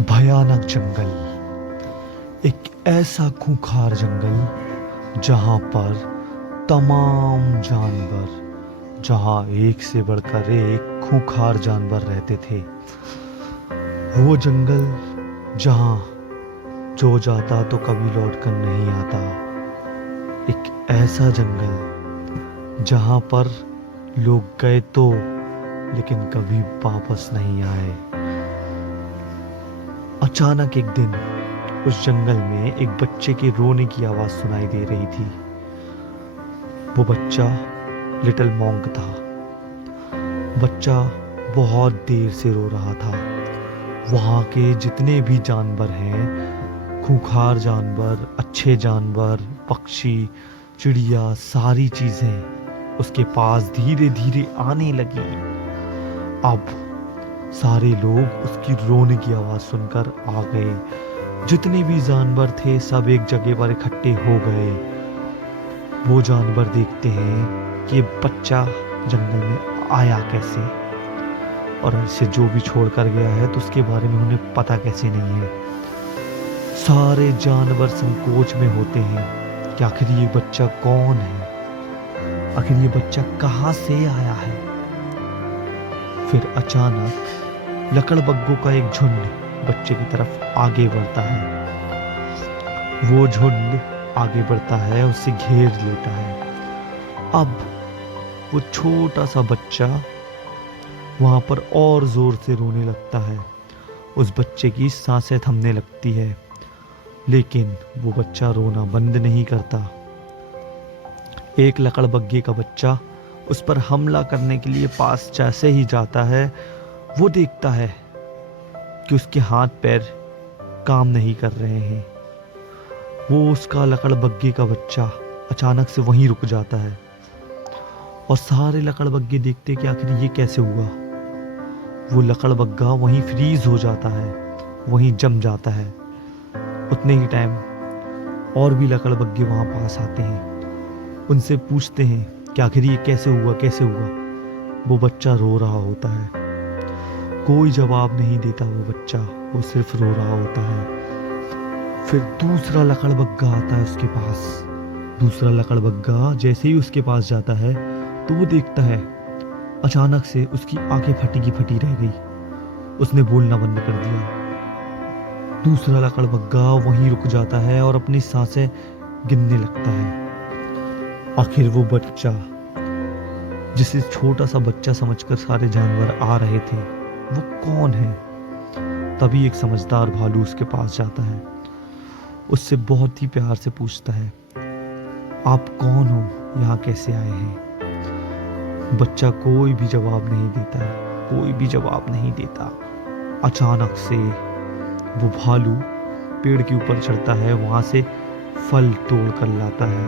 भयानक जंगल। एक ऐसा खूंखार जंगल जहां पर तमाम जानवर, जहां एक से बढ़कर एक खूंखार जानवर रहते थे। वो जंगल जहां जो जाता तो कभी लौट कर नहीं आता। एक ऐसा जंगल जहां पर लोग गए तो लेकिन कभी वापस नहीं आए। अचानक एक दिन उस जंगल में एक बच्चे के रोने की आवाज सुनाई दे रही थी। वो बच्चा लिटिल मॉन्क था। बच्चा बहुत देर से रो रहा था। वहाँ के जितने भी जानवर हैं, खूंखार जानवर, अच्छे जानवर, पक्षी, चिड़िया, सारी चीजें उसके पास धीरे धीरे आने लगी। अब सारे लोग उसकी रोने की आवाज सुनकर आ गए। जितने भी जानवर थे सब एक जगह पर इकट्ठे हो गए। वो जानवर देखते हैं कि ये बच्चा जंगल में आया कैसे, और इसे जो भी छोड़ कर गया है तो उसके बारे में उन्हें पता कैसे नहीं है। सारे जानवर संकोच में होते हैं कि आखिर ये बच्चा कौन है, आखिर ये बच्चा कहाँ से आया है। फिर अचानक लकड़बग्गों का एक झुंड बच्चे की तरफ आगे बढ़ता है। वो झुंड आगे बढ़ता है, उसे घेर लेता है। अब वो छोटा सा बच्चा वहां पर और जोर से रोने लगता है। उस बच्चे की सांसें थमने लगती है, लेकिन वो बच्चा रोना बंद नहीं करता। एक लकड़बग्गे का बच्चा उस पर हमला करने के लिए पास जैसे ही जाता है, वो देखता है कि उसके हाथ पैर काम नहीं कर रहे हैं। वो उसका लकड़बग्गे का बच्चा अचानक से वहीं रुक जाता है, और सारे लकड़बग्गे देखते कि आखिर ये कैसे हुआ। वो लकड़बग्गा वहीं फ्रीज हो जाता है, वहीं जम जाता है। उतने ही टाइम और भी लकड़बग्गे वहां पास आते हैं, उनसे पूछते हैं कि आखिर ये कैसे हुआ, कैसे हुआ। वो बच्चा रो रहा होता है। कोई जवाब नहीं देता वो बच्चा, वो सिर्फ रो रहा होता है। फिर दूसरा लकड़बग्गा आता है उसके पास। दूसरा लकड़बग्गा जैसे ही उसके पास जाता है तो वो देखता है अचानक से उसकी आंखें फटी की फटी रह गई। उसने बोलना बंद कर दिया। दूसरा लकड़बग्गा वहीं रुक जाता है और अपनी सांसें गिनने लगता है। आखिर वो बच्चा, जिसे छोटा सा बच्चा समझकर सारे जानवर आ रहे थे, वो कौन है। तभी एक समझदार भालू उसके पास जाता है, उससे बहुत ही प्यार से पूछता है, आप कौन हो, यहाँ कैसे आए हैं। बच्चा कोई भी जवाब नहीं देता, कोई भी जवाब नहीं देता। अचानक से वो भालू पेड़ के ऊपर चढ़ता है, वहां से फल तोड़ कर लाता है,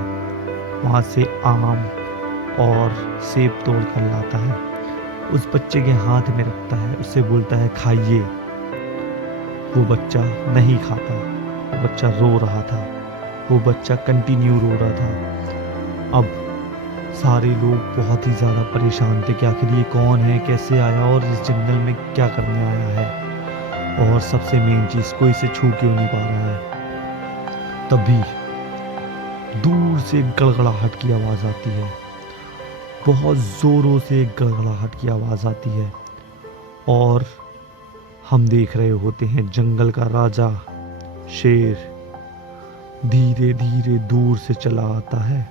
वहां से आम और सेब तोड़ कर लाता है, उस बच्चे के हाथ में रखता है, उससे बोलता है खाइए। वो बच्चा नहीं खाता, वो बच्चा रो रहा था, वो बच्चा कंटिन्यू रो रहा था। अब सारे लोग बहुत ही ज़्यादा परेशान थे कि आखिर ये कौन है, कैसे आया और इस जंगल में क्या करने आया है, और सबसे मेन चीज़, कोई इसे छू क्यों नहीं पा रहा है। तभी दूर से गड़गड़ाहट की आवाज़ आती है, बहुत ज़ोरों से गड़गड़ाहट की आवाज़ आती है, और हम देख रहे होते हैं जंगल का राजा शेर धीरे धीरे दूर से चला आता है।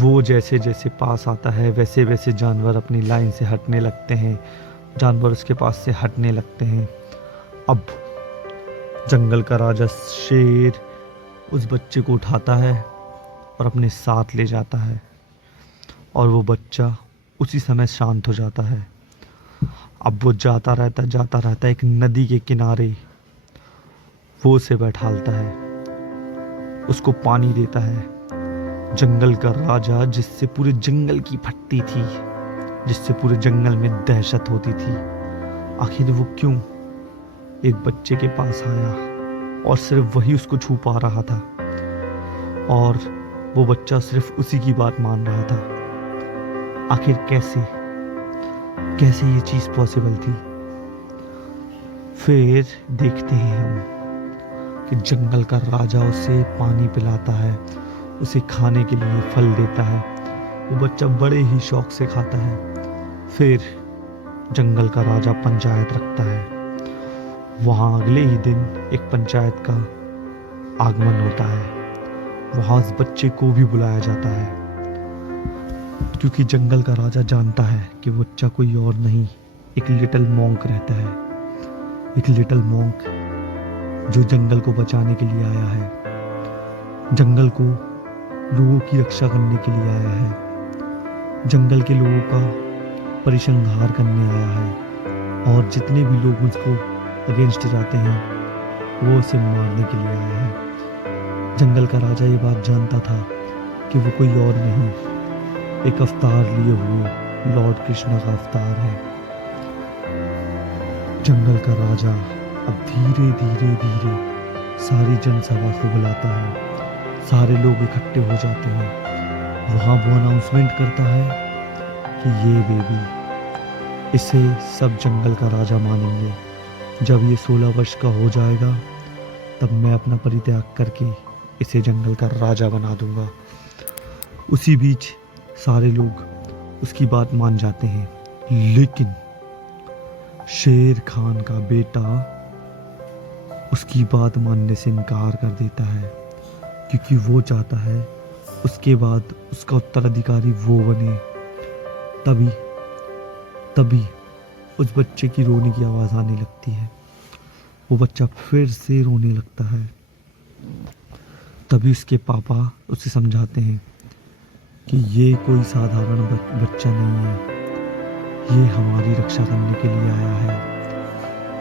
वो जैसे जैसे पास आता है वैसे वैसे जानवर अपनी लाइन से हटने लगते हैं, जानवर उसके पास से हटने लगते हैं। अब जंगल का राजा शेर उस बच्चे को उठाता है और अपने साथ ले जाता है, और वो बच्चा उसी समय शांत हो जाता है। अब वो जाता रहता एक नदी के किनारे वो उसे बैठालता है, उसको पानी देता है। जंगल का राजा, जिससे पूरे जंगल की फटती थी, जिससे पूरे जंगल में दहशत होती थी, आखिर वो क्यों एक बच्चे के पास आया और सिर्फ वही उसको छू पा रहा था, और वो बच्चा सिर्फ उसी की बात मान रहा था। आखिर कैसे कैसे ये चीज पॉसिबल थी। फिर देखते हैं हम कि जंगल का राजा उसे पानी पिलाता है, उसे खाने के लिए फल देता है। वो बच्चा बड़े ही शौक से खाता है। फिर जंगल का राजा पंचायत रखता है। वहाँ अगले ही दिन एक पंचायत का आगमन होता है। वहाँ उस बच्चे को भी बुलाया जाता है, क्योंकि जंगल का राजा जानता है कि वो बच्चा कोई और नहीं, एक लिटिल मॉन्क रहता है। एक लिटिल मॉन्क जो जंगल को बचाने के लिए आया है, जंगल को लोगों की रक्षा करने के लिए आया है, जंगल के लोगों का परिसंहार करने आया है, और जितने भी लोग उसको अगेंस्ट जाते हैं वो उसे मारने के लिए आया है। जंगल का राजा ये बात जानता था कि वो कोई और नहीं, एक अवतार लिए हुए लॉर्ड कृष्णा का अवतार है। जंगल का राजा अब धीरे धीरे धीरे सारी जनसभा को बुलाता है। सारे लोग इकट्ठे हो जाते हैं। वहाँ वो अनाउंसमेंट करता है कि ये बेबी, इसे सब जंगल का राजा मानेंगे। जब ये 16 वर्ष का हो जाएगा तब मैं अपना परित्याग करके इसे जंगल का राजा बना दूंगा। उसी बीच सारे लोग उसकी बात मान जाते हैं, लेकिन शेर खान का बेटा उसकी बात मानने से इनकार कर देता है, क्योंकि वो चाहता है उसके बाद उसका उत्तराधिकारी वो बने। तभी उस बच्चे की रोने की आवाज़ आने लगती है। वो बच्चा फिर से रोने लगता है। तभी उसके पापा उसे समझाते हैं कि ये कोई साधारण बच्चा नहीं है, ये हमारी रक्षा करने के लिए आया है।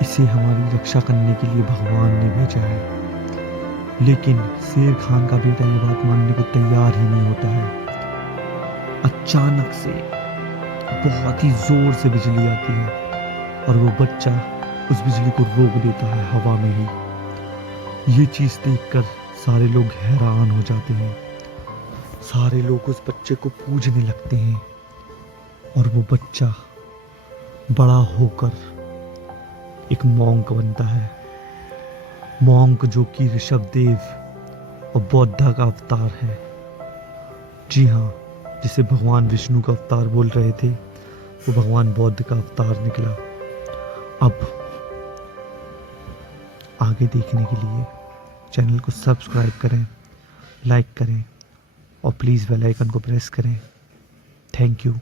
इसे हमारी रक्षा करने के लिए भगवान ने भेजा है। लेकिन शेर खान का बेटा ये बात मानने को तैयार ही नहीं होता है। अचानक से बहुत ही जोर से बिजली आती है और वो बच्चा उस बिजली को रोक देता है हवा में ही। ये चीज़ देखकर सारे लोग हैरान हो जाते हैं। सारे लोग उस बच्चे को पूजने लगते हैं और वो बच्चा बड़ा होकर एक मॉन्क बनता है। मॉन्क जो कि ऋषभदेव और बौद्धा का अवतार है। जी हाँ, जिसे भगवान विष्णु का अवतार बोल रहे थे वो भगवान बौद्ध का अवतार निकला। अब आगे देखने के लिए चैनल को सब्सक्राइब करें, लाइक करें और प्लीज़ बेल आइकन को प्रेस करें। Thank you.